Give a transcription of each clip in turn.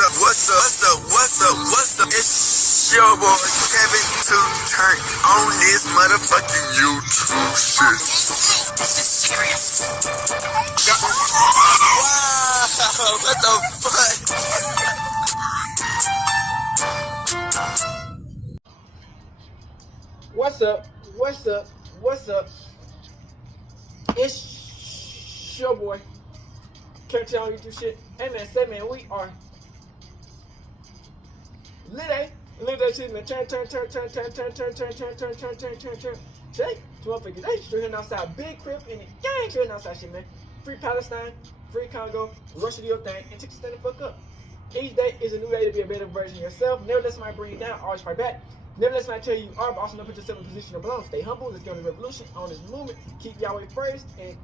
What's up? It's your boy Kevin to turn on this motherfucking YouTube shit. This is serious. Wow, what the fuck? What's up? It's your boy Kevin on YouTube shit. Hey man, say man, we are lit that shit, man. Turn. Today, 12 day, straight hitting outside. Big crib in the gang, straight hitting outside shit, man. Free Palestine, free Congo, Russia do your thing, and take stand the fuck up. Each day is a new day to be a better version of yourself. Never let somebody bring you down, always fight back. Never let somebody tell you are, but also never put yourself in a position to belong. Stay humble, let's get on the revolution, on this movement, keep Yahweh first, and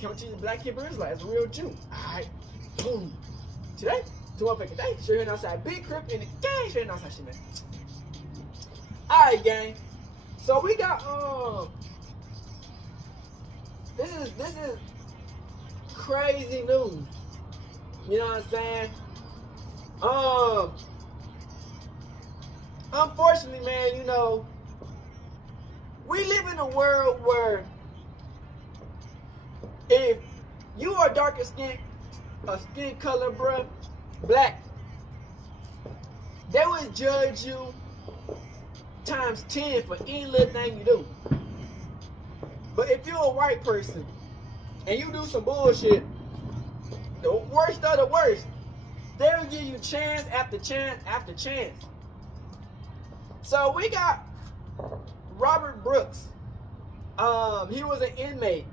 come to the Black Hebrew Israelite as a real Jew. Alright, boom. Today, 12 day, straight hitting outside. Big crib in the gang, straight hitting outside shit, man. Alright, gang. So we got this is crazy news. You know what I'm saying? Unfortunately, man, you know, we live in a world where if you are darker skin color, bruh, black, they would judge you times 10 for any little thing you do. But if you're a white person and you do some bullshit, the worst of the worst, they'll give you chance after chance after chance. So we got Robert Brooks. He was an inmate.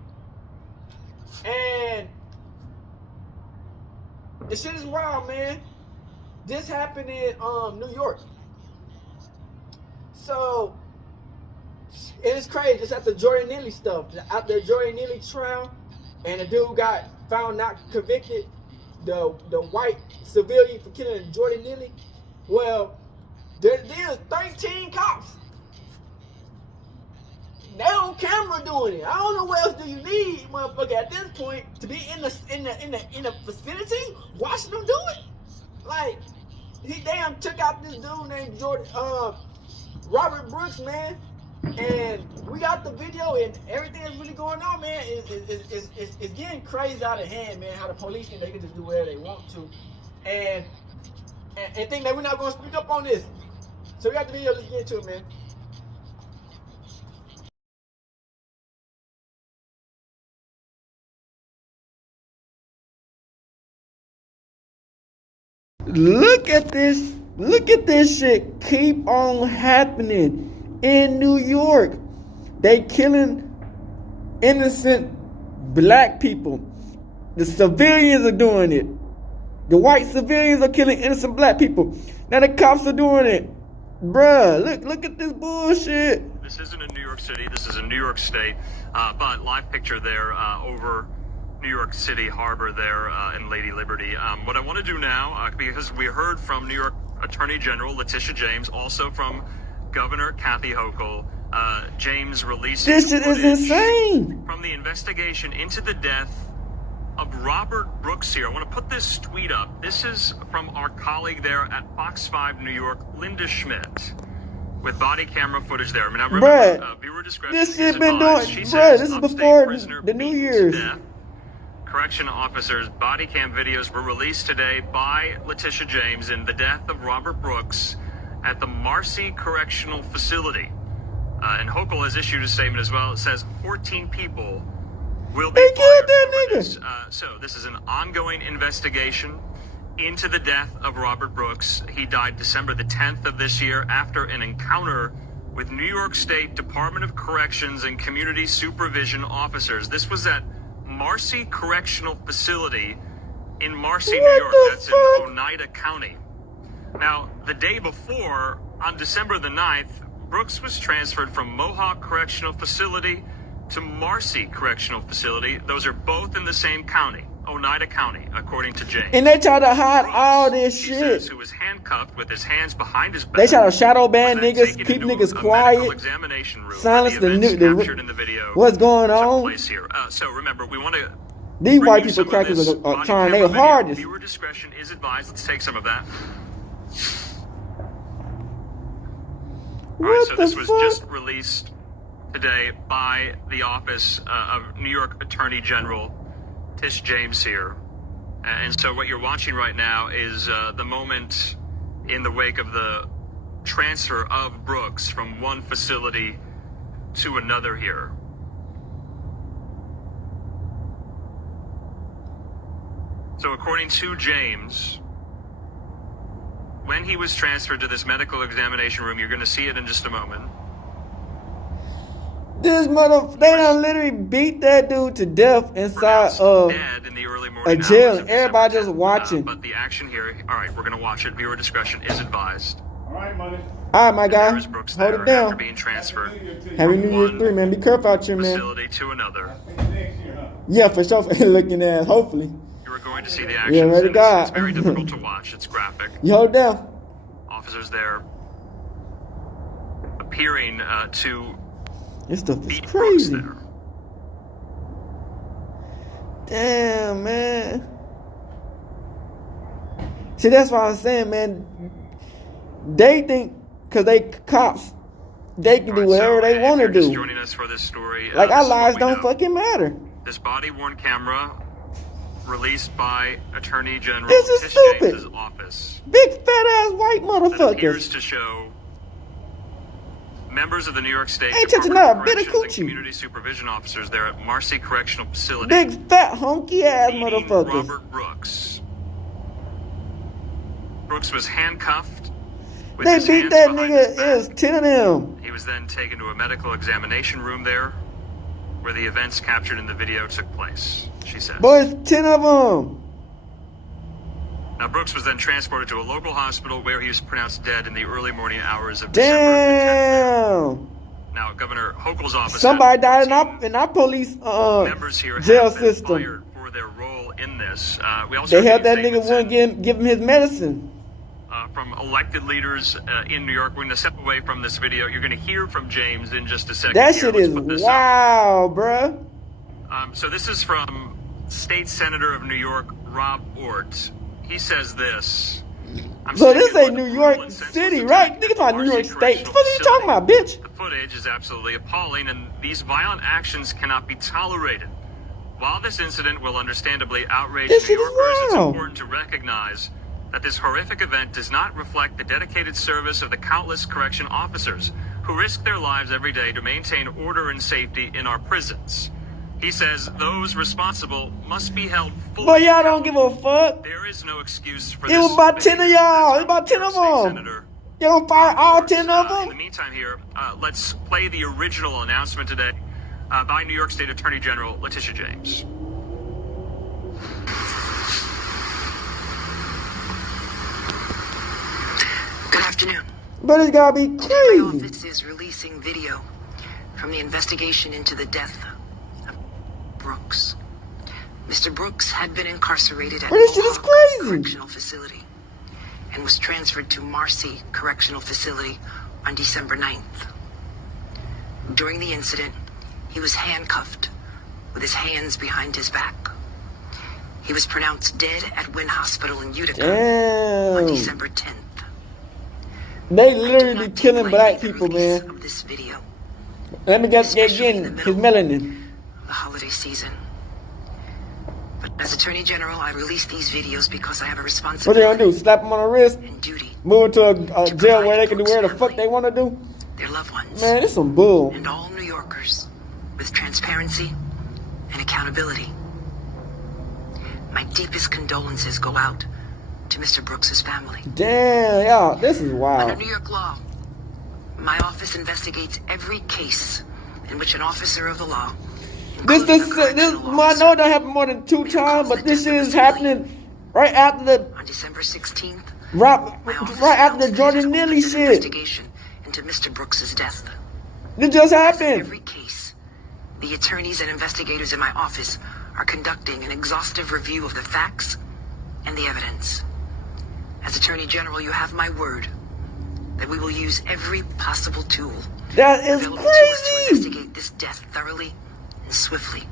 And the shit is wild, man. This happened in New York. So it's crazy. Just after Jordan Neely stuff, after the Jordan Neely trial, and the dude got found not convicted, the white civilian for killing Jordan Neely. Well, there's 13 cops. They on camera doing it. I don't know what else do you need, motherfucker, at this point to be in the vicinity watching them do it. Like, he damn took out this dude named Robert Brooks, man, and we got the video and everything that's really going on, man. It's getting crazy out of hand, man. How the police think they can just do whatever they want to, and think that we're not going to speak up on this. So we got the video. Let's get into it, man. Look at this shit keep on happening in New York. They killing innocent black people. The civilians are doing it. The white civilians are killing innocent black people. Now the cops are doing it. Bruh, look at this bullshit. This isn't in New York City. This is in New York State. But live picture there over New York City Harbor there in Lady Liberty. What I want to do now, because we heard from New York Attorney General Letitia James, also from Governor Kathy Hochul, James released this shit is insane from the investigation into the death of Robert Brooks here. I want to put this tweet up. This is from our colleague there at Fox 5 New York, Linda Schmidt, with body camera footage there. I mean, I remember, viewer discretion this shit is been advised. doing, She bruh, says this is upstate before prisoner the New beaten to Year's. death. Correction officers' body cam videos were released today by Letitia James in the death of Robert Brooks at the Marcy Correctional Facility. And Hochul has issued a statement as well. It says 14 people will be They killed fired that over nigga. this. So this is an ongoing investigation into the death of Robert Brooks. He died December the 10th of this year after an encounter with New York State Department of Corrections and Community Supervision officers. This was at Marcy Correctional Facility in Marcy, New York. That's in Oneida County. Now, the day before, on December the 9th, Brooks was transferred from Mohawk Correctional Facility to Marcy Correctional Facility. Those are both in the same county, Oneida County, according to James. And they try to hide Brooks, all this he shit. says, who was handcuffed with his hands behind his back. They try to shadow ban was then niggas, taken keep into niggas a quiet, medical examination room silence where the events the captured in the video what's going took on. place here. So remember, we want to These Bring white you people some of crackers this are body trying camera their video. hardest. Viewer discretion is advised. Let's take some of that. All right, What so the this was fuck? just released today by the office of New York Attorney General Tish James here. And so what you're watching right now is the moment in the wake of the transfer of Brooks from one facility to another here. So according to James, when he was transferred to this medical examination room, you're going to see it in just a moment. This they done literally beat that dude to death inside of Dead in the early morning a jail, hours and of everybody December just 10th. watching. But the action here, all right, we're going to watch it. Viewer discretion is advised. All right, money. All right, my And guy, there is Brooks hold there it after down. being transferred Happy from New Year's one 3, man. Be careful out here, man. facility to another. Next year, huh? Yeah, for sure. Looking at, hopefully. You are going to see the action. Yeah, ready to God. It's very difficult to watch. It's graphic. You hold it down. Officers there appearing to This stuff is beat Brooks crazy. there. Damn, man. See, that's what I'm saying, man. They think, because they cops, they can do All right, whatever so they if want to you're just do. joining us for this story, Like, this our is what lives we don't know. fucking matter. This body-worn camera released by Attorney General This is Tish stupid. James's office Big fat ass white that appears motherfuckers. to show members of the New York State Ain't touching Department not a of bit of Corrections and coochie. Community Supervision officers there at Marcy Correctional Facility. Big fat honky ass beating motherfuckers. Robert Brooks. Brooks was handcuffed. With They his beat hands that behind his nigga. back. It was 10 of them. He was then taken to a medical examination room there, where the events captured in the video took place, she said. Boys, 10 of them. Now, Brooks was then transported to a local hospital where he was pronounced dead in the early morning hours of December the 10th. Damn. Now, Governor Hochul's office... Somebody said died 14 in our police members here jail have been system. fired for their role in this. We also They held that received nigga statements wouldn't give him his medicine. from elected leaders in New York. We're going to step away from this video. You're going to hear from James in just a second. That here. shit Let's is put this up. wow, bruh. So this is from State Senator of New York, Rob Ort. He says this. I'm So sitting this in ain't one New of the York brutal and senseless City, attacks right? at Niggas talking New Marcy York State. Correctional What are you talking Facility. about, bitch? The footage is absolutely appalling, and these violent actions cannot be tolerated. While this incident will understandably outrage This New shit is Yorkers, it's wild. important to recognize that this horrific event does not reflect the dedicated service of the countless correction officers who risk their lives every day to maintain order and safety in our prisons. He says those responsible must be held fully But y'all don't give a fuck. There is no excuse for It this. was about 10 of behavior. y'all. That's It was about 10 of New York State them. Senator You gonna fire all Ort. 10 of In the them? meantime here, let's play the original announcement today by New York State Attorney General Letitia James. Good afternoon. But it's gotta be My crazy. office is releasing video from the investigation into the death of Brooks. Mr. Brooks had been incarcerated at But this shit is Mohawk crazy. Correctional Facility and was transferred to Marcy Correctional Facility on December 9th. During the incident, he was handcuffed with his hands behind his back. He was pronounced dead at Wynn Hospital in Utica on Damn. December 10th. They I do literally not be take killing lightly black the people, release man. of this video, Let me get especially in again the his middle melanin. of the holiday season. But as Attorney General, I release these videos because I have a What they responsibility gonna do? Slap them on the wrist? and duty. Move to a jail where they can do whatever the fuck they wanna do? Their loved ones, Man, this some bull. and all New Yorkers with transparency and accountability. My deepest condolences go out to Mr. Brooks's family. Damn, y'all, this is Under wild. New York law, my office investigates every case in which an officer of the law, This including a I correctional know it officer, don't happen more than 2 times, but this shit is happening right after the on December 16th, right, my office right after the announced Jordan it Neely opened an shit. investigation into Mr. Brooks's death. It just As in happened. every case, the attorneys and investigators in my office are conducting an exhaustive review of the facts and the evidence. As Attorney General, you have my word that we will use every possible tool That is available to us to crazy. investigate this death thoroughly and swiftly.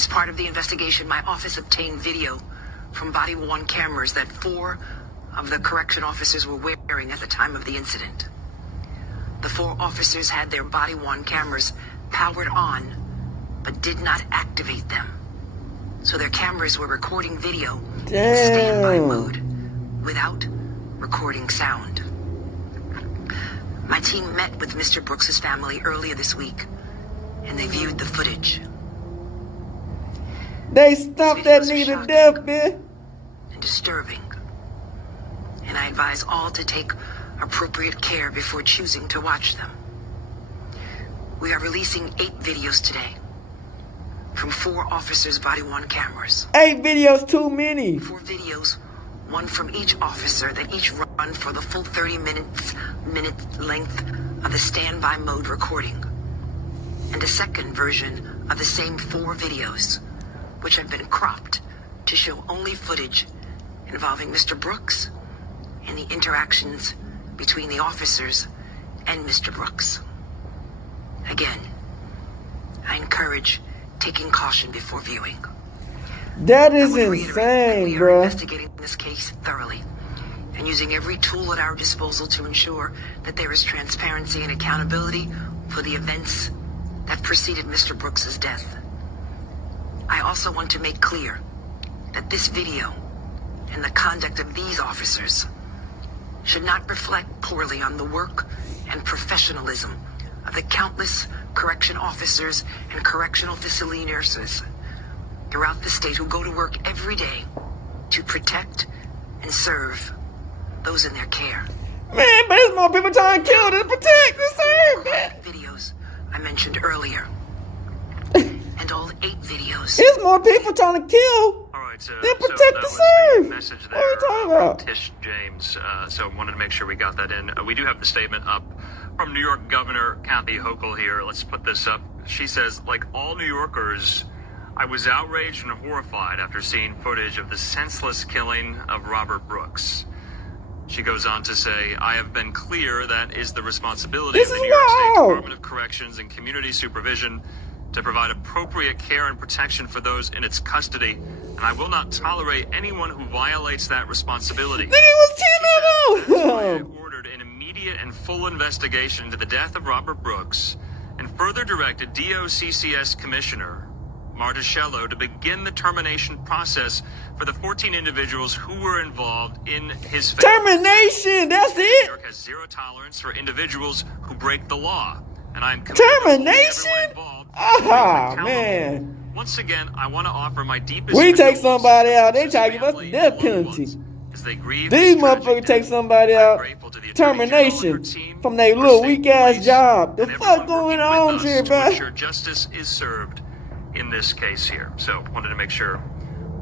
As part of the investigation, my office obtained video from body-worn cameras that 4 of the correction officers were wearing at the time of the incident. The 4 officers had their body-worn cameras powered on, but did not activate them. So their cameras were recording video in standby mode without recording sound. My team met with Mr. Brooks's family earlier this week, and they viewed the footage. They stumped that nigga to death, man. And disturbing. And I advise all to take appropriate care before choosing to watch them. We are releasing 8 videos today from 4 officers' body-worn cameras. 8 videos too many. 4 videos, one from each officer, that each run for the full 30 minute length of the standby mode recording. And a second version of the same 4 videos, which have been cropped to show only footage involving Mr. Brooks and the interactions between the officers and Mr. Brooks. Again, I encourage taking caution before viewing. That is I want to reiterate that insane, we are bro. investigating this case thoroughly and using every tool at our disposal to ensure that there is transparency and accountability for the events that preceded Mr. Brooks's death. I also want to make clear that this video and the conduct of these officers should not reflect poorly on the work and professionalism of the countless correction officers and correctional facility nurses throughout the state who go to work every day to protect and serve those in their care. Man, but there's more people trying to kill than protect the same, man. Videos I mentioned earlier. And all 8 videos. There's more people trying to kill All right, so than protect that the was the serve. message What there are you talking from about? Tish James. So wanted to make sure we got that in. We do have the statement up from New York Governor Kathy Hochul here. Let's put this up. She says, like all New Yorkers, I was outraged and horrified after seeing footage of the senseless killing of Robert Brooks. She goes on to say, I have been clear that is the responsibility of the New York State Department of Corrections and Community Supervision to provide appropriate care and protection for those in its custody, and I will not tolerate anyone who violates that responsibility. Nigga, it was 10 of That's why I them. ordered an immediate and full investigation into the death of Robert Brooks and further directed DOCCS Commissioner Martuscello to begin the termination process for the 14 individuals who were involved in his fate. Termination, that's New it. York has zero tolerance for individuals who break the law, and I am committed to holding Termination? everyone involved Ah, accountable. man. Once again, I want to offer my deepest We take condolences somebody out, they to try to give us family the and death loved penalty. ones as they grieve These this tragic motherfuckers death. take somebody I'm out. grateful to the Attorney General and her Termination team from their for little staying weak ass poised job. The and fuck everyone going working on with us here, to bro? ensure justice is served in this case here. So wanted to make sure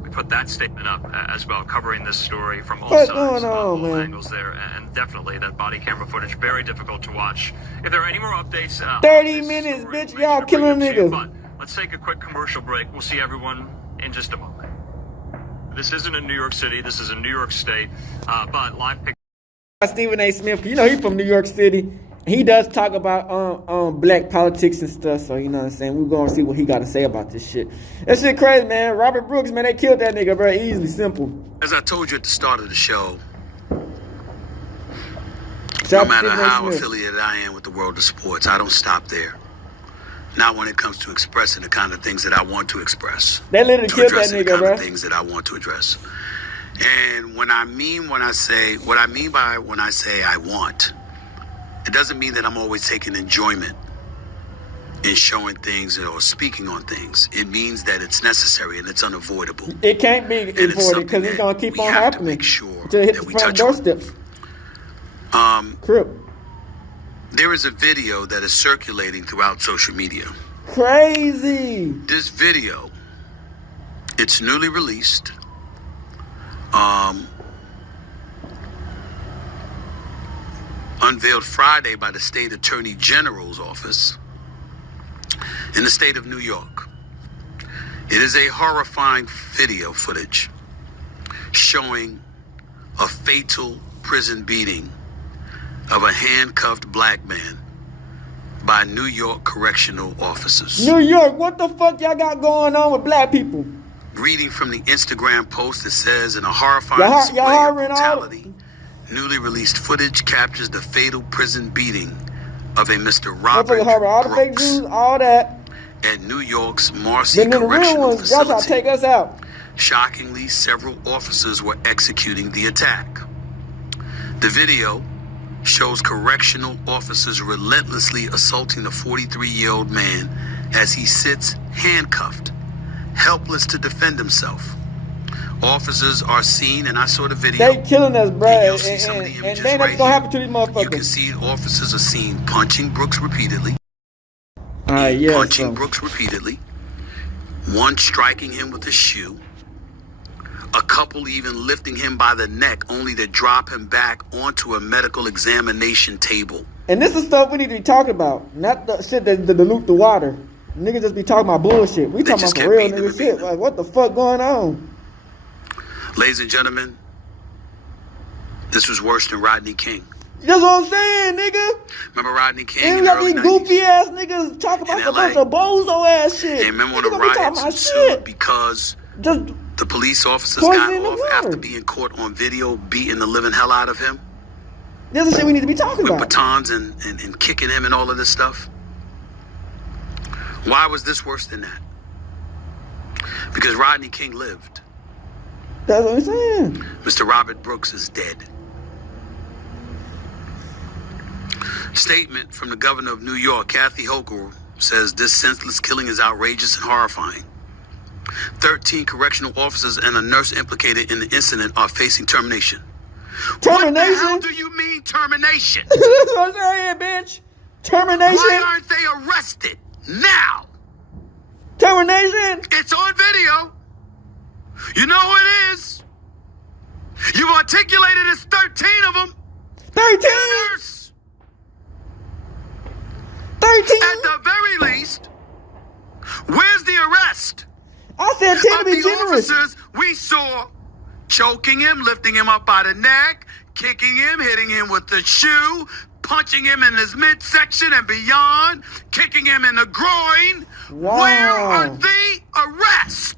we put that statement up as well, covering this story from all What's sides, going on, all man? angles there, and definitely that body camera footage, very difficult to watch. If there are any more updates, 30 on this minutes, story, bitch, we'll make y'all sure to bring killing them to you. niggas. But let's take a quick commercial break. We'll see everyone in just a moment. This isn't in New York City. This is in New York State, but live pic. Stephen A. Smith, you know he's from New York City. He does talk about black politics and stuff, so you know what I'm saying. We're gonna see what he got to say about this shit. That shit crazy, man. Robert Brooks, man, they killed that nigga, bro. Easily, simple. As I told you at the start of the show, Shout no out to matter Stephen A. how Smith. affiliated I am with the world of sports, I don't stop there. Not when it comes to expressing the kind of things that I want to express. They literally To killed that addressing the nigga, kind bro. of things that I want to address. And what I mean by when I say I want, it doesn't mean that I'm always taking enjoyment in showing things or speaking on things. It means that it's necessary and it's unavoidable. It can't be And it's avoided something because it's that gonna keep we on have to happening make sure until it hits that the we front touch on. doorsteps. Crip. There is a video that is circulating throughout social media. Crazy. This video, it's newly released. Unveiled Friday by the State Attorney General's office in the state of New York. It is a horrifying video footage showing a fatal prison beating of a handcuffed black man by New York correctional officers. New York, what the fuck y'all got going on with black people? Reading from the Instagram post, it says, in a horrifying Y'all display of hiring brutality, newly released footage captures the fatal prison beating of a Mr. Robert all the fake Brooks news, all that. at New York's Marcy Then the real Correctional ones, y'all try to take Facility. us out. Shockingly, several officers were executing the attack. The video shows correctional officers relentlessly assaulting the 43-year-old man as he sits handcuffed, helpless to defend himself. Officers are seen, and I saw the video. They killing us, bro. And you'll And, see some of the and images they ain't right nothing gonna happen to here. these You can motherfuckers. see officers are seen punching Brooks repeatedly, Alright, yeah. punching Brooks repeatedly, one striking him with a shoe, a couple even lifting him by the neck only to drop him back onto a medical examination table. And this is stuff we need to be talking about, not the shit that dilute the water. Niggas just be talking about bullshit. We They talking just about kept for real beating him nigga and shit. beating him. Like, what the fuck going on? Ladies and gentlemen, this was worse than Rodney King. That's what I'm saying, nigga. Remember Rodney King And in we the got early these 90s? goofy ass niggas talking about In some LA. bunch of bozo ass shit. And remember when Niggas the be talking riots about ensued shit. because Just the police officers Poison got in the off water. after being caught on video beating the living hell out of him this is shit we need to be talking with about. batons and kicking him and all of this stuff? Why was this worse than that? Because Rodney King lived. That's what I'm saying. Mr. Robert Brooks is dead. Statement from the governor of New York, Kathy Hochul, says this senseless killing is outrageous and horrifying. 13 correctional officers and a nurse implicated in the incident are facing termination. What the hell Termination? do you mean termination? That's what I'm saying, bitch. Termination. Why aren't they arrested now? Termination. It's on video. You know who it is. You've articulated it's 13 of them. 13. Nurse. 13. At the very least, where's the arrest I said 10 to of be the generous. officers we saw choking him, lifting him up by the neck, kicking him, hitting him with the shoe, punching him in his midsection and beyond, kicking him in the groin? Wow. Where are the arrests?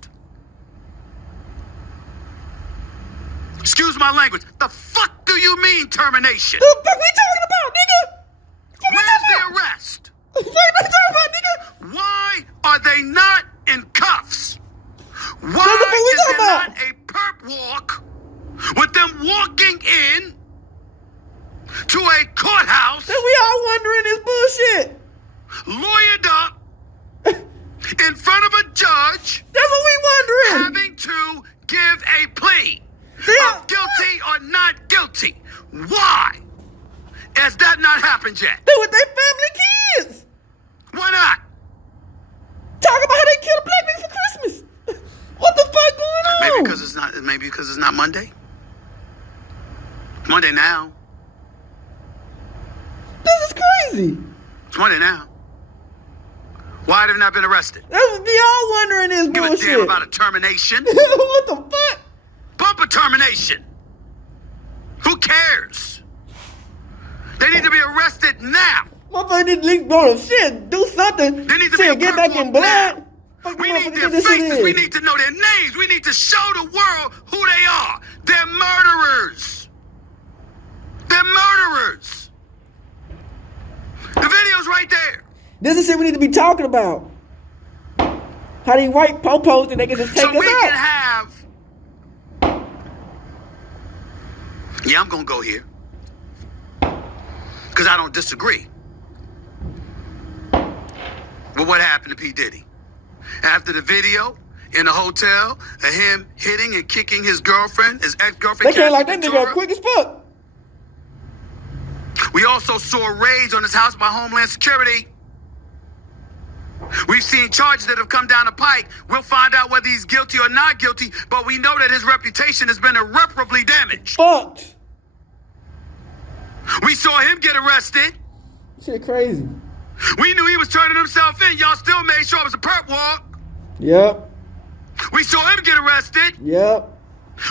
Excuse my language. The fuck do you mean termination? The fuck we talking about, nigga? Fuck we Where's talking the about? arrest? Fuck we talking about, nigga? Why are they not in cuffs? Why What the fuck we is there talking not a perp walk with them walking in to a courthouse, Then we all wondering this bullshit. lawyered up, in front of a judge, That's what we wondering. having to give a plea Yeah. of guilty or not guilty? Why has that not happened yet? They with their family kids. Why not? Talk about how they killed a black nigga for Christmas. What the fuck going on? Maybe because it's not. Maybe because it's not Monday. Monday now. This is crazy. It's Monday now. Why have they not been arrested? That's what we all wondering this Give a bullshit. damn about a termination. What the fuck? Bump a termination. Who cares? They need to be arrested now. Motherfucker need to at least go to shit. Do something. They need to Shit, be a get back perp in walk blood. now. Fuck We the need motherfucker their this shit faces. is. We need to know their names. We need to show the world who they are. They're murderers. They're murderers. The video's right there. This is shit we need to be talking about. How these white popos think they can just take So us we can out. have. Yeah, I'm gonna go here because I don't disagree with what happened to P. Diddy. After the video in the hotel of him hitting and kicking his girlfriend, his ex-girlfriend. They can't like Cassie that nigga Ventura. up quick as fuck. We also saw raids on his house by Homeland Security. We've seen charges that have come down the pike. We'll find out whether he's guilty or not guilty, but we know that his reputation has been irreparably damaged. Fucked. We saw him get arrested. Shit crazy. We knew he was turning himself in. Y'all still made sure it was a perp walk. Yep. We saw him get arrested. Yep.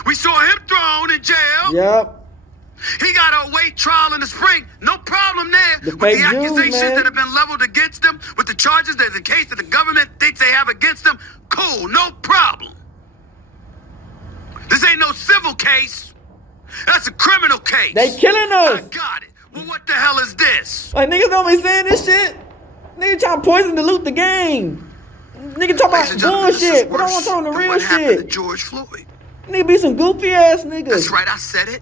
We saw him thrown in jail. Yep. He got to await trial in the spring. No problem there. The With fake the Jews, accusations man. that have been leveled against him, with the charges that the case that the government thinks they have against him, cool, no problem. This ain't no civil case. That's a criminal case. They killing us. I got it. Well, what the hell is this? Like, niggas don't be saying this shit. Niggas trying to poison the loot the game. Nigga talk Ladies and about gentlemen, this is bullshit. But I worse want to talk on the than real what happened to shit. George Floyd. Nigga be some goofy ass niggas. That's right, I said it.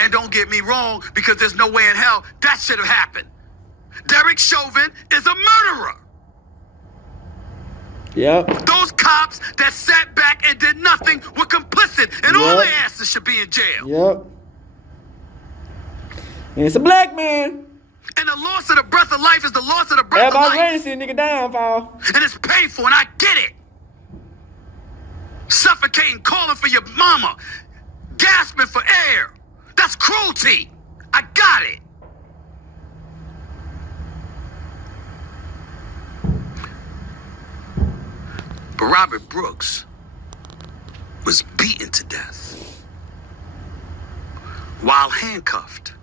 And don't get me wrong, because there's no way in hell that should have happened. Derek Chauvin is a murderer. Yep. Those cops that sat back and did nothing were complicit, and all Yep. their asses should be in jail. Yep. And it's a black man. And the loss of the breath of life is the loss of the breath of Everybody life. ready to see a nigga downfall. And it's painful, and I get it. Suffocating, calling for your mama, gasping for air. That's cruelty. I got it. But Robert Brooks was beaten to death while handcuffed.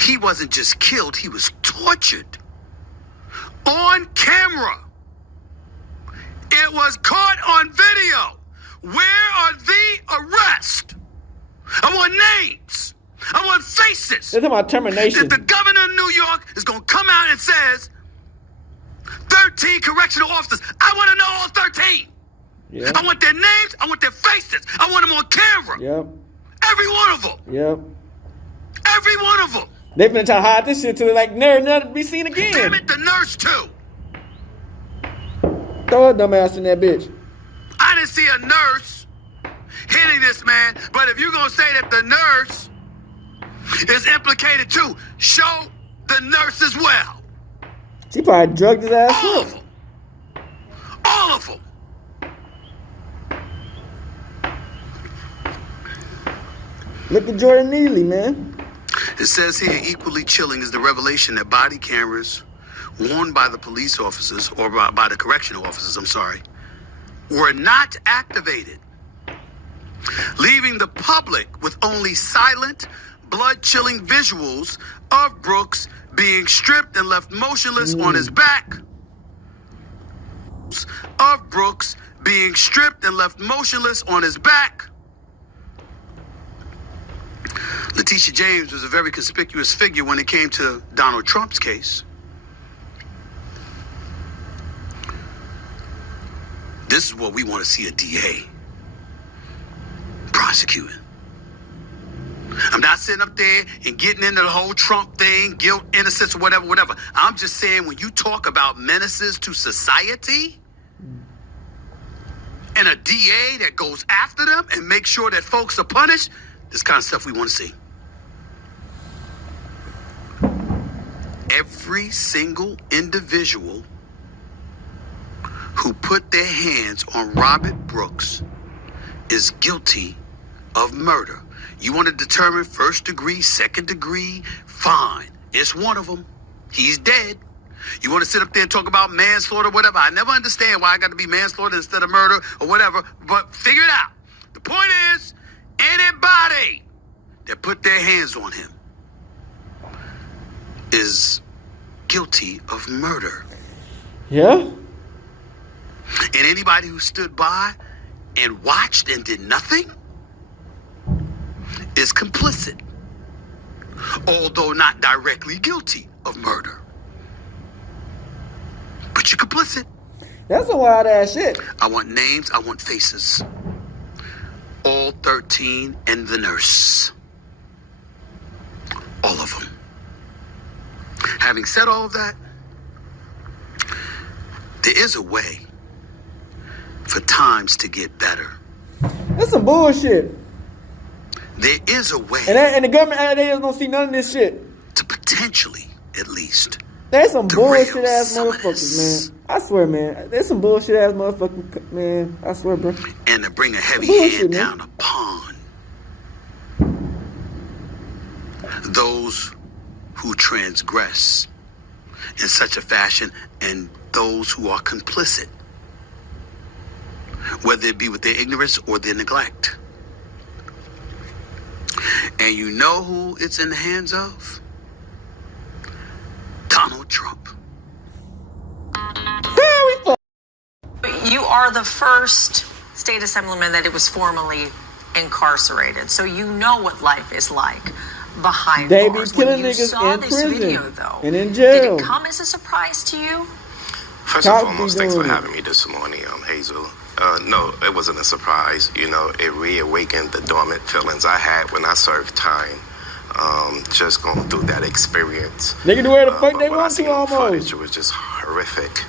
He wasn't just killed, he was tortured on camera. It was caught on video. Where are the arrests? I want names. I want faces. They're talking about termination. If the governor of New York is going to come out and says 13 correctional officers, I want to know all 13. Yep. I want their names. I want their faces. I want them on camera. Yep. Every one of them. Yep. Every one of them. They finna try to hide this shit till they like never be seen again. Damn it, the nurse too. Throw a dumbass in that bitch. I didn't see a nurse hitting this man, but if you're going to say that the nurse is implicated too, show the nurse as well. She probably drugged his ass All up. of them. All of them. Look at Jordan Neely, man. It says here, equally chilling is the revelation that body cameras worn by the police officers, or by the correctional officers, were not activated, leaving the public with only silent, blood-chilling visuals of Brooks being stripped and left motionless on his back. Of Brooks being stripped and left motionless on his back. Letitia James was a very conspicuous figure when it came to Donald Trump's case. This is what we want to see a DA prosecuting. I'm not sitting up there and getting into the whole Trump thing, guilt, innocence, or whatever. I'm just saying, when you talk about menaces to society and a DA that goes after them and makes sure that folks are punished, this kind of stuff we want to see. Every single individual who put their hands on Robert Brooks is guilty of murder. You want to determine first degree, second degree? Fine. It's one of them. He's dead. You want to sit up there and talk about manslaughter, whatever. I never understand why I got to be manslaughter instead of murder or whatever, but figure it out. The point is, anybody that put their hands on him is guilty of murder. Yeah? And anybody who stood by and watched and did nothing is complicit, although not directly guilty of murder. But you're complicit. That's some wild ass shit. I want names, I want faces. All 13 and the nurse. All of them. Having said all of that, there is a way for times to get better. That's some bullshit. There is a way And the government they just don't see none of this shit. to potentially, at least, There's some derail bullshit ass some of motherfuckers, this. man. I swear, man. There's some bullshit ass motherfuckers, man. I swear, bro. and to bring a heavy Bullshit, hand man. down upon those who transgress in such a fashion and those who are complicit, whether it be with their ignorance or their neglect. And you know who it's in the hands of? Donald Trump. You are the first state assemblyman that it was formally incarcerated, so you know what life is like behind They be bars. killing When you niggas saw in this prison video, though, and in jail. did it come as a surprise to you? First and foremost, thanks for having me this morning, Hazel. No, it wasn't a surprise. You know, it reawakened the dormant feelings I had when I served time. Just going through that experience. They can do whatever the fuck they when I want seen to the almost. footage, it was just horrific.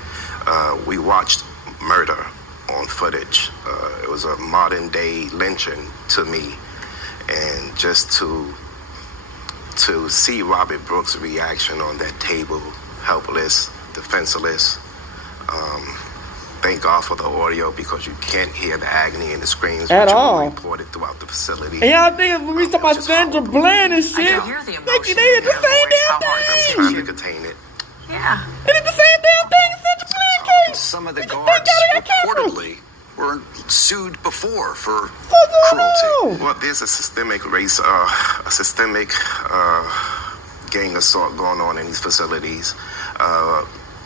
We watched murder on footage. It was a modern day lynching to me. And just to see Robert Brooks' reaction on that table, helpless, defenseless. Thank God for the audio because you can't hear the agony and the screams At which all. were reported throughout the facility. And y'all think when we talk about Sandra Bland and shit, I can hear the they emotion did in the your same voice, damn how hard this thing. Trying is. to contain it. Yeah. They did the same damn thing in Sandra Bland case. Some of the They guards got canceled. reportedly were sued before for What's going cruelty. on? Well, there's a systemic gang assault going on in these facilities.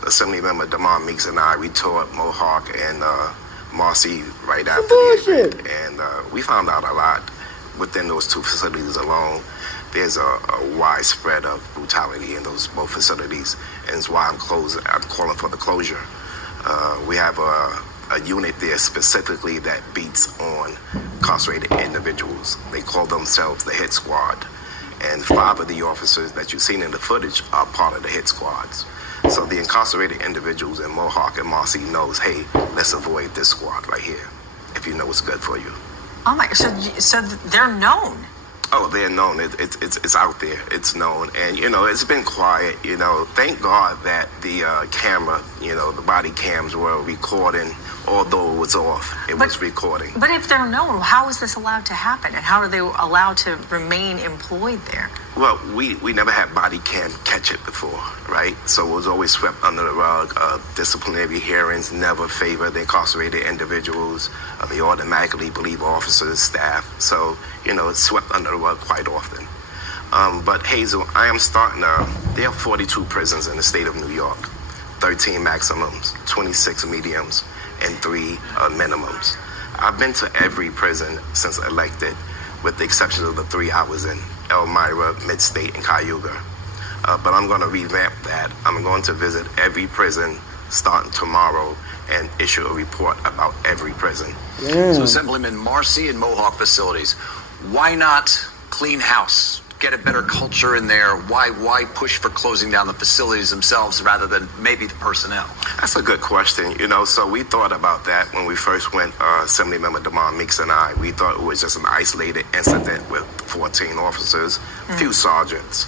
Assemblymember Damon Meeks and I, we toured Mohawk and Marcy right after the bullshit. event. And we found out a lot within those two facilities alone. There's a widespread of brutality in those both facilities, and it's why I'm calling for the closure. We have a unit there specifically that beats on incarcerated individuals. They call themselves the hit squad. And 5 of the officers that you've seen in the footage are part of the hit squads. So the incarcerated individuals in Mohawk and Marcy knows, hey, let's avoid this squad right here, if you know what's good for you. Oh my! So they're known. Oh, they're known. It's out there. It's known. And, you know, it's been quiet. You know, thank God that the camera, you know, the body cams were recording. Although it was off, it was recording. But if they're known, how is this allowed to happen? And how are they allowed to remain employed there? Well, we never had body cam catch it before, right? So it was always swept under the rug. Disciplinary hearings never favor the incarcerated individuals. They automatically believe officers, staff. So, you know, it's swept under the rug quite often. But Hazel, I am starting there are 42 prisons in the state of New York. 13 maximums, 26 mediums, and 3 minimums. I've been to every prison since elected, with the exception of the 3 I was in, Elmira, Mid-State, and Cayuga. But I'm going to revamp that. I'm going to visit every prison starting tomorrow and issue a report about every prison. So Assemblyman Marcy and Mohawk facilities, why not clean house? Get a better culture in there. Why push for closing down the facilities themselves rather than maybe the personnel? That's a good question. You know, so we thought about that when we first went, Assemblymember Damon Meeks and I. We thought it was just an isolated incident with 14 officers, a few sergeants.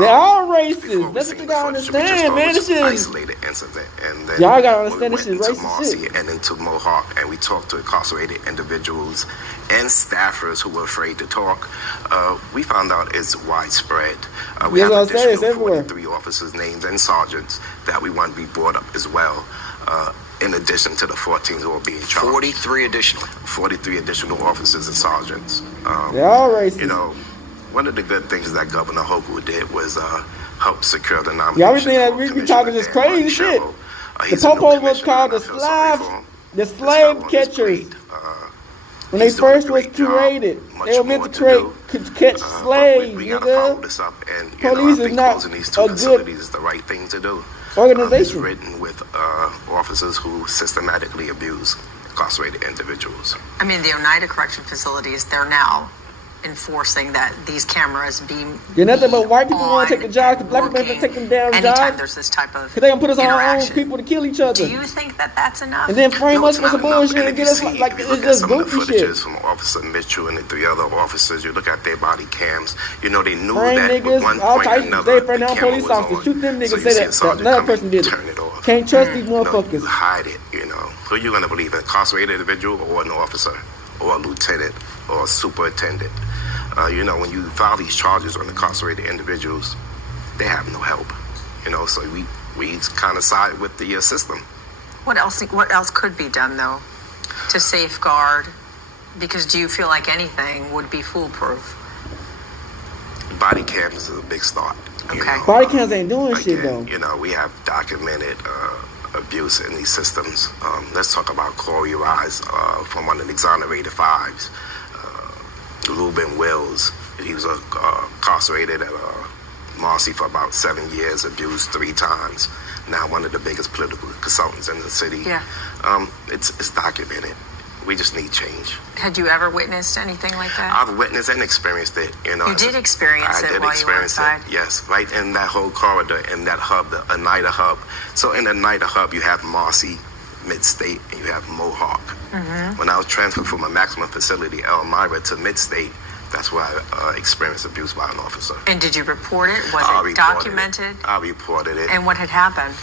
They're all Before racist. we That's seen what you the gotta footage, we just understand, thought man. it was This an is isolated incident. And then y'all gotta understand we this went is into racist Marcy shit. and into Mohawk, and we talked to incarcerated individuals and staffers who were afraid to talk. We found out it's widespread. We Yes, have I'll say it's additional everywhere. 43 officers' names and sergeants that we want to be brought up as well, in addition to the 14 who are being charged. 43 additional. 43 additional officers and sergeants. They're all racist. You know, one of the good things that Governor Hochul did was help secure the nomination. Y'all think that we be talking this crazy shit. The Popos was called the slave catchers. When they first was created, they were meant to catch slaves, we gotta follow nigga. this up, and you Police know, I is think not closing these 2 a good facilities is the right thing to do. It's organization. written with officers who systematically abuse incarcerated individuals. I mean, the Oneida Correction facilities, they're now enforcing that these cameras be You're nothing but white people want to take the jobs, and black people working want to take them down anytime jobs. there's this type of Because they gonna put us on our own interaction. people to kill each other. Do you think that that's enough? And then frame No, us it's for some not enough. bullshit and if get you us see- like if you it's look at just some of the goofy shit. footages from Officer Mitchell and the 3 other officers, you look at their body cams, you know they knew Frame that at niggas, one all point or types of another, they the frame down camera police was officers. on. Shoot them niggas, So you say see a that sergeant another come person in, did it. turn it off. Can't trust these You know, motherfuckers. you hide it, you know. Who you gonna believe, an incarcerated individual or an officer or a lieutenant or a superintendent? You know, when you file these charges on incarcerated individuals, they have no help. You know, so we kind of side with the system. What else could be done, though, to safeguard? Because do you feel like anything would be foolproof? body cams is a big start. You Okay. know, Body cams ain't doing shit, again, though. You know, we have documented abuse in these systems. Let's talk about Corey Rise from one of the exonerated fives. Reuben Wills, he was incarcerated at Marcy for about 7 years, abused 3 times. Now one of the biggest political consultants in the city. Yeah. It's documented. We just need change. Had you ever witnessed anything like that? I've witnessed and experienced it. You know, You did experience it while you were inside? Yes, right in that whole corridor, in that hub, the Oneida hub. So in the Oneida hub, you have Marcy, Mid-State, and you have Mohawk. When I was transferred from a maximum facility, Elmira, to Mid-State, that's where I experienced abuse by an officer. And did you report it? Was I it reported documented? I reported it. And what had happened?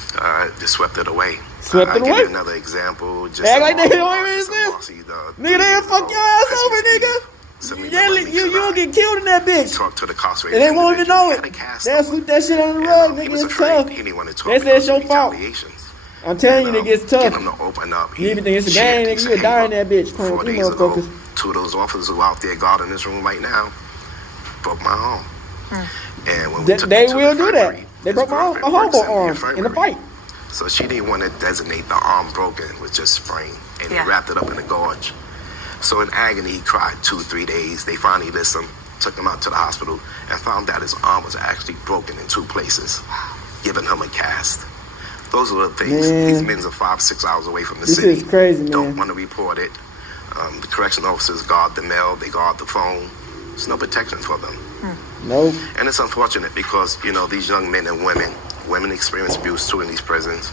Just swept it away. Swept I'll it give away? you another example. Just Act like they along don't the even Marcy, exist. the Nigga, they'll fuck your ass over, nigga. Christmas Eve, You you'll get killed in that bitch. Talk to the incarcerated And they won't even know individual. it. He had a cast They'll on. sweep that shit under the And, rug, he nigga. was It's afraid. tough. He didn't want to talk They said it's because of your fault. retaliations. I'm telling you, And, nigga, it's tough. Get him to open up. You even think it's a gang, nigga, you'll die in that bitch. Playing 4 with them days ago, motherfuckers. 2 of those officers who are out there guarding this room right now broke my arm. And when we took They him to will the do infirmary, that. They his broke my arm, girlfriend a works hobo in the arm in infirmary. the fight. So she didn't want to designate the arm broken with just sprain, and Yeah. they wrapped it up in a gorge. So in agony, he cried 2-3 days. They finally listened him, took him out to the hospital, and found out his arm was actually broken in 2 places, giving him a cast. Those are the things. Man. These men are 5-6 hours away from the This city. is crazy, man. Don't want to report it. The correction officers guard the mail. They guard the phone. There's no protection for them. No. And it's unfortunate because, you know, these young men and women experience abuse too in these prisons.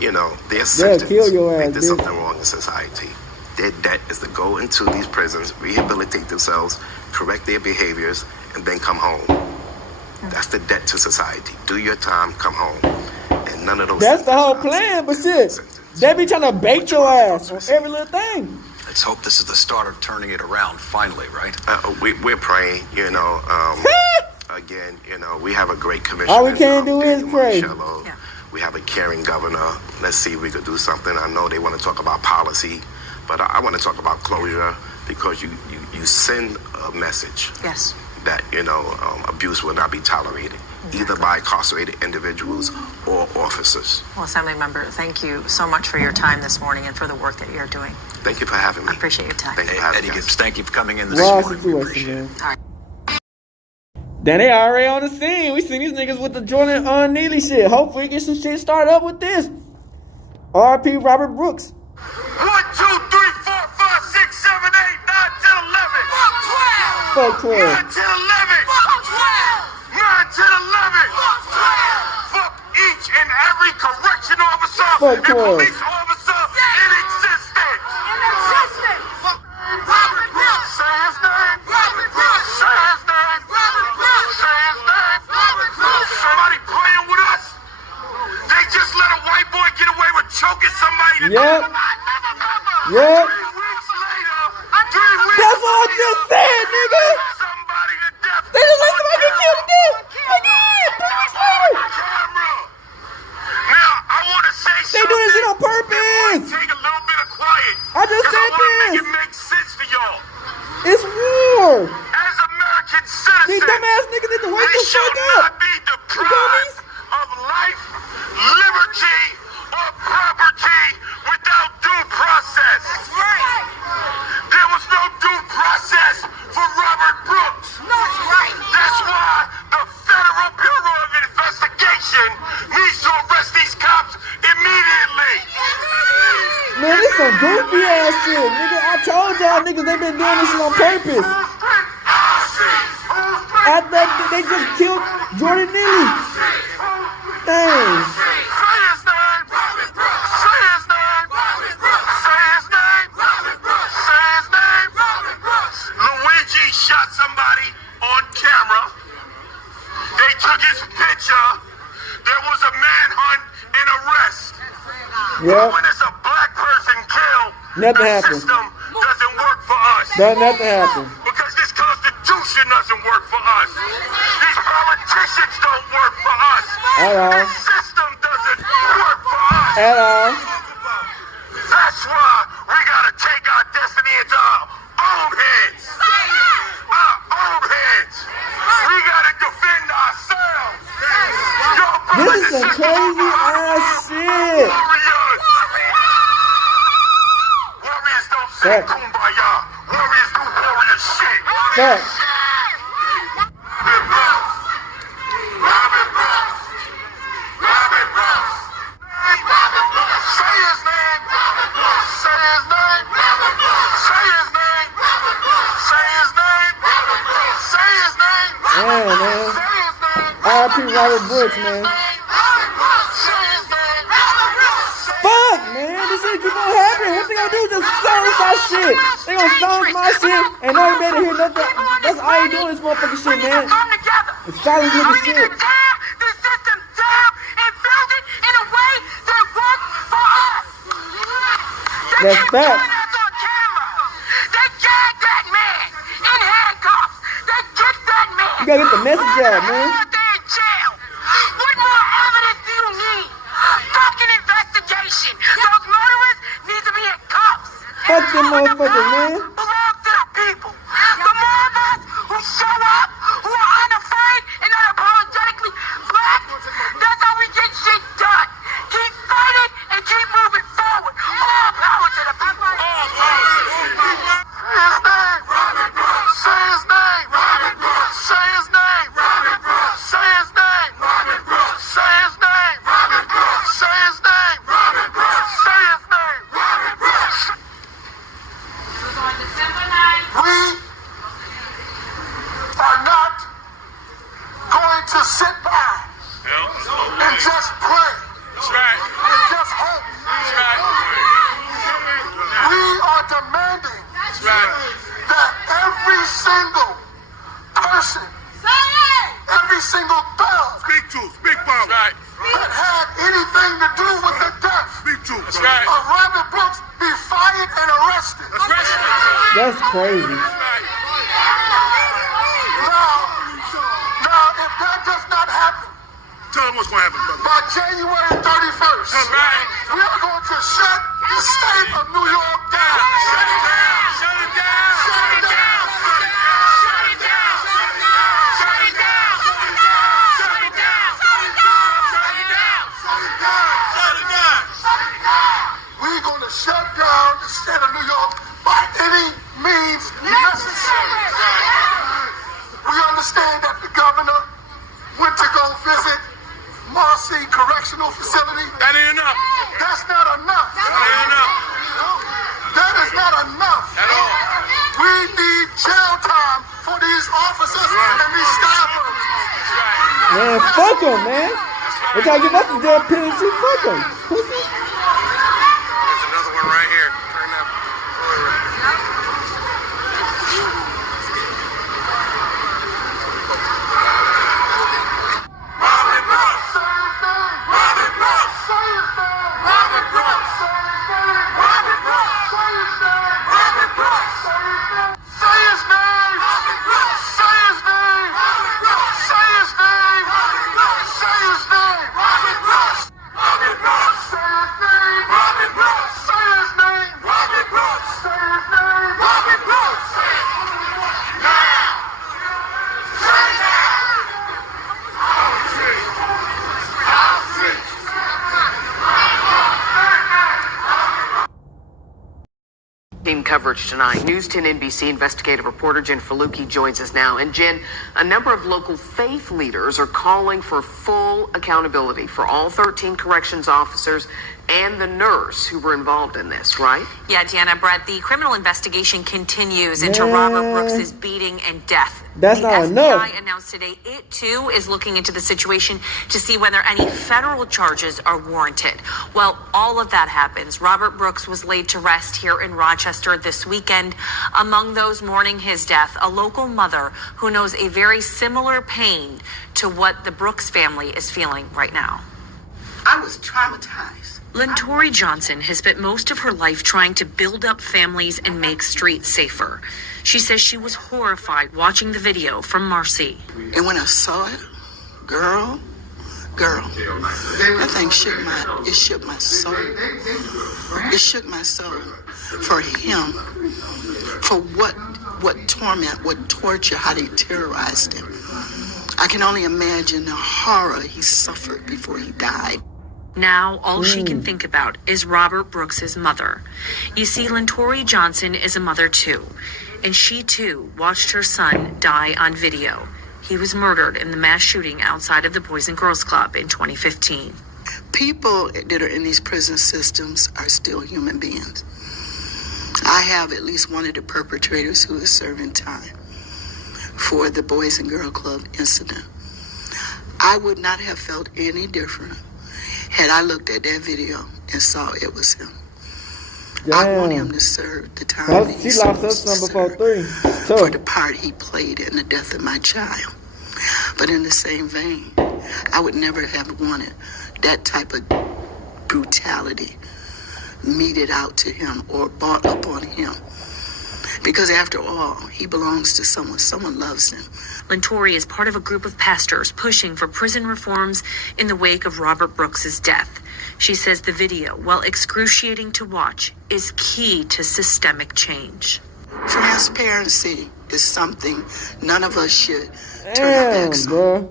You know, their sentence, kill your ass, they did bitch. something wrong in society. Their debt is to go into these prisons, rehabilitate themselves, correct their behaviors, and then come home. That's the debt to society. Do your time, come home. And none of those That's the whole sentences plan, are but shit, sentences. they be trying to bait your ass on every little thing. Let's hope this is the start of turning it around finally, right? We're praying, you know. Again, you know, we have a great commissioner. All we can do is Daniel pray. Monticello. Yeah. We have a caring governor. Let's see if we could do something. I know they want to talk about policy, but I want to talk about closure because you send a message Yes. that, you know, abuse will not be tolerated, either by incarcerated individuals or officers. Well, Assemblymember, thank you so much for your time this morning and for the work that you're doing. Thank you for having me. I appreciate your time. Thank you Hey, for having Eddie me. Gibbs, thank you for coming in this Raw morning. We appreciate situation, it. man. Then they already on the scene. We seen these niggas with the Jordan Neely shit. Hopefully we get some shit started up with this. R.P. Robert Brooks. 1, 2, 3, 4, 5, 6, 7, 8, 9, 10, 11. Fuck 12. 9, 10, 11. 9, 10, 11. Fuck each and every correction officer Fuck and 12. police officer in existence. Fuck Robert Brooks. Say his name. Robert Brooks. Say his name. Robert Brooks. Say his name. Robert Brooks. Somebody playing with us. They just let a white boy get away with choking somebody. Yep. Yep. 3 weeks later. 3 weeks That's what I just said, nigga. Somebody to death. They just let somebody get killed to death. Again, 3 weeks later. Camera. Now, I want to say They do this shit on purpose. Take a little bit of quiet. I just 'cause said I want to make this. it make sense to y'all. It's war. As American citizens, These dumbass niggas need to wake we the shall fuck up. not be deprived of life, liberty, or property without due process. That's right. There was no due process for Robert Brooks. That's right. That's why the Federal Bureau of Investigation needs to arrest these cops immediately. Man, this some goofy ass shit, nigga. I told y'all niggas they been doing this shit on purpose. After they just killed Jordan Neely. Dang. Say his name. Robert Brooks. Say his name. Robert Brooks. Say his name. Robert Brooks. Say his name. Robert Brooks. Luigi shot somebody on camera. They took his picture. There was a manhunt and arrest. Yeah. When it's a black person killed, Nothing the happened. system doesn't work for us. Nothing happened. Because this Constitution doesn't work for us. These politicians don't work for us. At all. This system doesn't work for us. At all. That's why we gotta take our destiny into our own hands. Our own hands. We gotta Facts. Kumbaya. Warriors do warrior shit. Facts. Robert Brooks. Robert Brooks. Robert Brooks. Say his name. Robert Brooks. Say his name. Robert Brooks. Say his name. Robert Brooks. Say his name. Robert Brooks. Say his name. Yeah, man. R.I.P. Robert Brooks, man. Fuck, man. This shit keep on happening. What they gonna do? Just silence my shit. They gonna silence my shit, and no one better hear nothing. That's all you doing this motherfucking shit, man. It's silence nigga shit. That's fact. You gotta get the message out, man. What more evidence do you need? Fucking investigation. Those murderers need to be in cuffs. Fuck them motherfuckers, man. Belong to the people. The more of us who show up, who are unafraid and unapologetically black, that's how we get shit done. Keep fighting and keep moving forward. All power to the people. Say his name. Robert Brooks. Say his name. Robert Brooks. Say his name. Robert Brooks. Say his name. Robert Brooks. Say his name. Robert Brooks. Say his name. Robert Brooks. On December 9th. We are not going to sit by and just pray. That's right. And just hope. That's right. We are demanding That's right. that every single person, every single thug Speak power. That's right. that had anything to do with the death That's right. of Robert Brooks be fired and arrested. That's right. That's crazy. Now, if that does not happen, Tell them what's going to happen, brother. by January 31st, That's right. we are going to shut the state of New York down. Shut it down. Shut it down. Shut it down. Shut it down. Shut it down. Shut it down. Shut it down. Shut it down. Shut it down. Shut it down. Shut it down. Shut it down. We're going to shut down the state of New York by any means necessary. We understand that the governor went to go visit Marcy Correctional Facility. That ain't enough. That's not enough. That ain't enough. That is not enough. At all. We need jail time for these officers and these staffers. That's right. Man, fuck them, man. They try to give us the death penalty. Fuck them. Pussy. There's another one right here. Turn that. Robert Brooks. Say his name. Robert Brooks. Say his name. Robert Brooks. Say his name. Robert Brooks. Say his name. Robert Brooks. Say his name. Robert Brooks. Say his name. Robert Brooks. Say his name. Robert Brooks. Say his name. Robert Brooks. Robert Brooks. Say his name. Robert Brooks. Say his name. Robert Brooks. Say his name. Robert Brooks. Now. Say now. Team coverage tonight. News 10 NBC investigative reporter Jen Faluki joins us now. And Jen, a number of local faith leaders are calling for full accountability for all 13 corrections officers and the nurse who were involved in this, right? Yeah, Deanna, Brett, the criminal investigation continues into Robert Brooks' beating and death. That's the not FBI enough. announced today it too is looking into the situation to see whether any federal charges are warranted. Well, all of that happens. Robert Brooks was laid to rest here in Rochester this weekend. Among those mourning his death, a local mother who knows a very similar pain to what the Brooks family is feeling right now. I was traumatized. Lentori Johnson has spent most of her life trying to build up families and make streets safer. She says she was horrified watching the video from Marcy. And when I saw it, girl, that thing shook my soul. It shook my soul for him, for what torment, what torture, how they terrorized him. I can only imagine the horror he suffered before he died. Now, all she can think about is Robert Brooks's mother. You see, Lentori Johnson is a mother too, and she too watched her son die on video. He was murdered in the mass shooting outside of the Boys and Girls Club in 2015. People that are in these prison systems are still human beings. I have at least one of the perpetrators who is serving time for the Boys and Girl Club incident. I would not have felt any different had I looked at that video and saw it was him. I want him to serve the time that he's She lost her supposed son to before 3. serve for the part he played in the death of my child. But in the same vein, I would never have wanted that type of brutality meted out to him or brought up on him. Because after all, he belongs to someone. Someone loves him. Lentori is part of a group of pastors pushing for prison reforms in the wake of Robert Brooks's death. She says the video, while excruciating to watch, is key to systemic change. Transparency is something none of us should turn our backs on. Bro.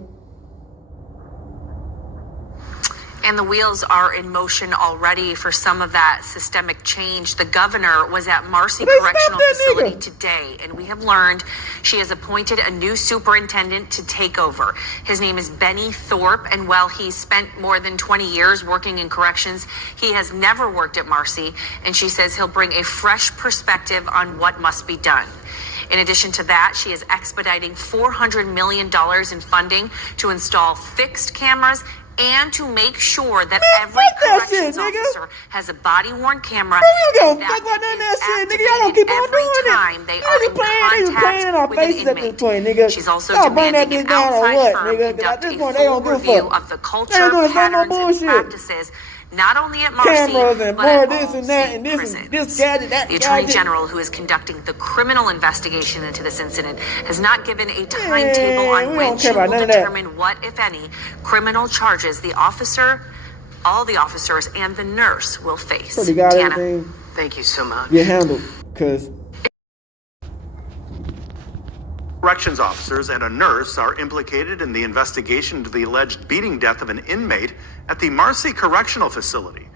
And the wheels are in motion already for some of that systemic change. The governor was at Marcy Correctional Facility today, and we have learned she has appointed a new superintendent to take over. His name is Benny Thorpe, and while he spent more than 20 years working in corrections, he has never worked at Marcy, and she says he'll bring a fresh perspective on what must be done. In addition to that, she is expediting $400 million in funding to install fixed cameras and to make sure that every corrections officer has a body-worn camera. You don't fuck about none of that shit, nigga. Y'all don't keep on doing it. They are in contact with an inmate. Nigga. She's also y'all burn that demanding an bitch down or outside what, firm nigga? conduct At this a point, they don't full give a fuck. review of the They culture, ain't gonna say no patterns, and bullshit. practices, not only at Marcy, Cameras and but more at this all and that state and this prisons. and this gadget, that The Attorney gadget. General, who is conducting the criminal investigation into this incident, has not given a timetable on we when don't she care about will none of that. determine what, if any, criminal charges the officer, all the officers, and the nurse will face. So they got Deanna. everything Thank you so much. get handled, cause Corrections officers and a nurse are implicated in the investigation into the alleged beating death of an inmate at the Marcy Correctional Facility.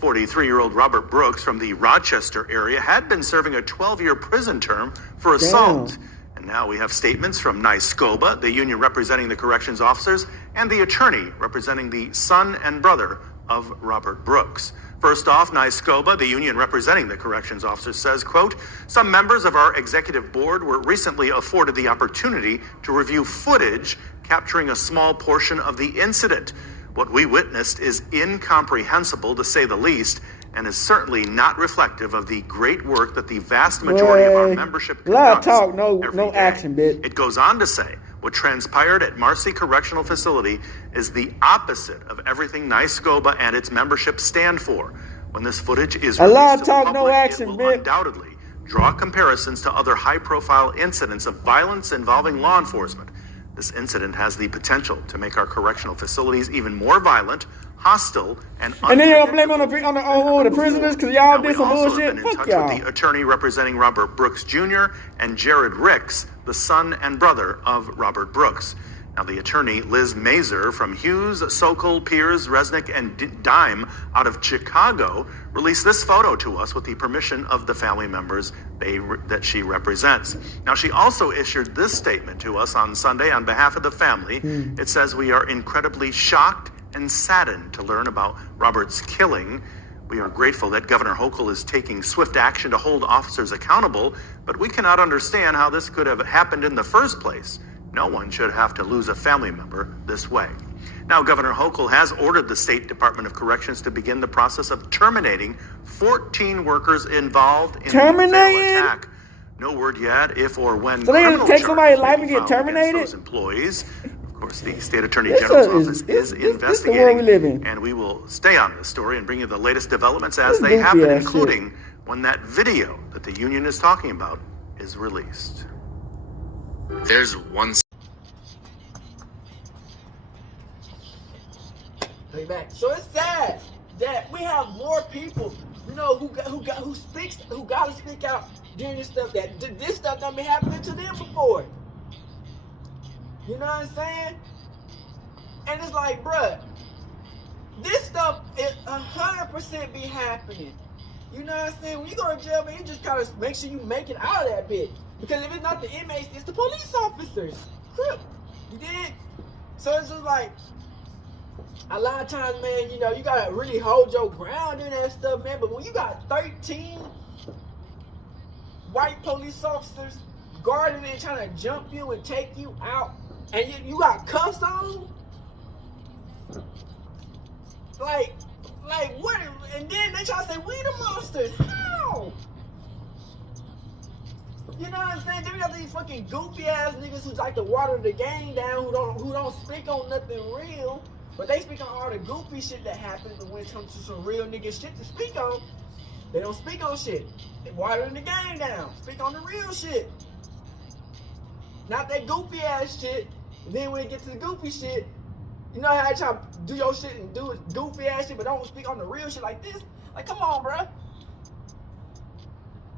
43-year-old Robert Brooks from the Rochester area had been serving a 12-year prison term for assault. And now we have statements from NYSCOBA, the union representing the corrections officers, and the attorney representing the son and brother of Robert Brooks. First off, NYSCOBA, the union representing the corrections officers, says, quote, some members of our executive board were recently afforded the opportunity to review footage capturing a small portion of the incident. What we witnessed is incomprehensible, to say the least, and is certainly not reflective of the great work that the vast majority of our membership a lot of conducts talk, every no day. action, bitch. It goes on to say, what transpired at Marcy Correctional Facility is the opposite of everything NYSCOBA and its membership stand for. When this footage is A lot released of to the talk, public, no action, it will bitch. undoubtedly draw comparisons to other high-profile incidents of violence involving law enforcement. This incident has the potential to make our correctional facilities even more violent, hostile, and and then y'all blame on the prisoners because y'all now, did we some also have bullshit. been in Fuck touch y'all. with the attorney representing Robert Brooks Jr. and Jared Ricks, the son and brother of Robert Brooks. Now, the attorney, Liz Mazer from Hughes, Sokol, Piers, Resnick, and Dime out of Chicago, released this photo to us with the permission of the family members that she represents. Now, she also issued this statement to us on Sunday on behalf of the family. It says, we are incredibly shocked and saddened to learn about Robert's killing. We are grateful that Governor Hochul is taking swift action to hold officers accountable, but we cannot understand how this could have happened in the first place. No one should have to lose a family member this way. Now, Governor Hochul has ordered the State Department of Corrections to begin the process of terminating 14 workers involved in the fatal attack. No word yet if or when So they gonna criminal take somebody's charges may life be and get filed against terminated? those employees. Of course, the State Attorney This General's is- office this- is this the world investigating, we live in. and we will stay on this story and bring you the latest developments as This they happen, goofy ass including when that video that the union is talking about is released. There's one. Take it back. So it's sad that we have more people, you know, who gotta speak out during this stuff. That this stuff done been happening to them before. You know what I'm saying? And it's like, bruh, This stuff is 100% be happening. You know what I'm saying? When you go to jail, man, you just gotta make sure you make it out of that bitch. Because if it's not the inmates, it's the police officers. Crip. You did? So it's just like, a lot of times, man, you know, you gotta really hold your ground in that stuff, man. But when you got 13 white police officers guarding and trying to jump you and take you out, and you got cuffs on, like what? And then they try to say we the monsters. How? You know what I'm saying? Then we got these fucking goofy ass niggas who like to water the game down, who don't speak on nothing real, but they speak on all the goofy shit that happens. But when it comes to some real nigga shit to speak on, they don't speak on shit. They watering the game down. Speak on the real shit, not that goofy ass shit. And then when it gets to the goofy shit, you know how I try to do your shit and do goofy ass shit, but don't speak on the real shit like this? Like, come on, bruh.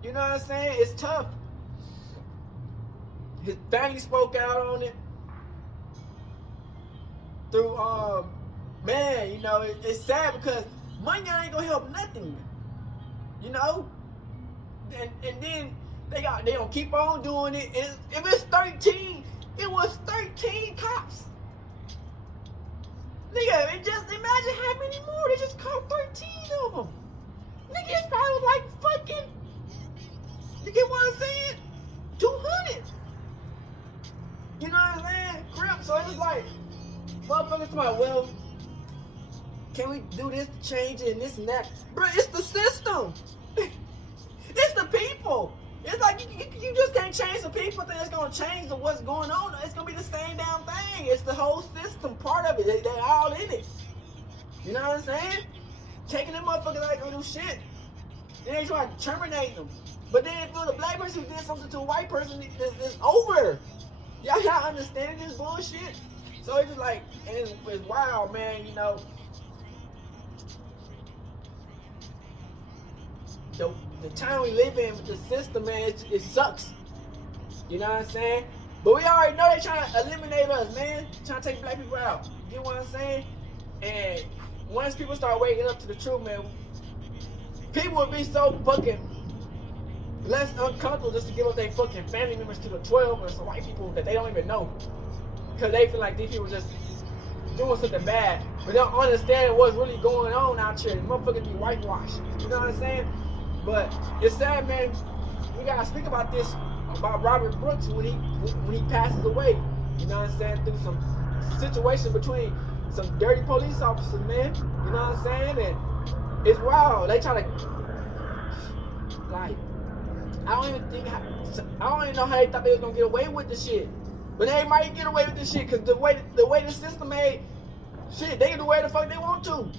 You know what I'm saying? It's tough. His family spoke out on it through, man, you know, it's sad because money ain't gonna help nothing, you know? And then they gonna keep on doing it. And if it's 13, it was 13 cops. Nigga, just imagine how many more. They just caught 13 of them. Nigga, it's probably like fucking, you get what I'm saying? 200. You know what I'm saying? Crip. So it's like, motherfuckers talking, well, can we do this to change it and this and that? Bro, it's the system. It's the people. It's like you just can't change the people, then it's gonna change the what's going on. It's gonna be the same damn thing. It's the whole system, part of it. They're all in it. You know what I'm saying? Taking them motherfuckers like gonna do shit. Then they try to terminate them. But then if it was a black person who did something to a white person, it's over. Y'all understand this bullshit? So it's just like, and it's wild, man, you know. The time we live in with the system, man, it sucks. You know what I'm saying? But we already know they trying to eliminate us, man. Trying to take black people out. You know what I'm saying? And once people start waking up to the truth, man, people would be so fucking less uncomfortable just to give up their fucking family members to the 12 or some white people that they don't even know. Because they feel like these people just doing something bad. But they don't understand what's really going on out here. The motherfuckers be whitewashed. You know what I'm saying? But it's sad, man. We gotta speak about this, about Robert Brooks when he passes away. You know what I'm saying? Through some situation between some dirty police officers, man. You know what I'm saying? And it's wild. They try to, like, I don't even know how they thought they was gonna get away with the shit. But they might get away with this shit because the way the system made, shit, they can do whatever the fuck they want to.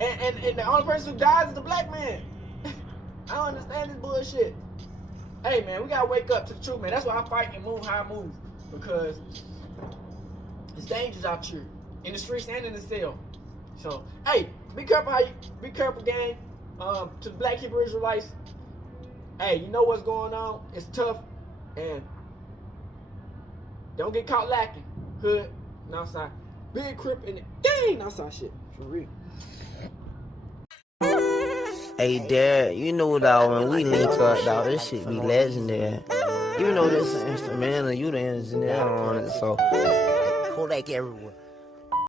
And the only person who dies is the black man. I don't understand this bullshit. Hey, man, we gotta wake up to the truth, man. That's why I fight and move how I move. Because it's dangerous out here. In the streets and in the cell. So, hey, be careful, gang. To the Black Hebrew Israelites, hey, you know what's going on. It's tough. And don't get caught lacking. Hood, and outside. Big Crip in the dang outside shit. For real. Hey, Dad, you know, dog, when we link up, dog, this shit be legendary. You know this instrumental, you the engineer on it, so Kodak everywhere.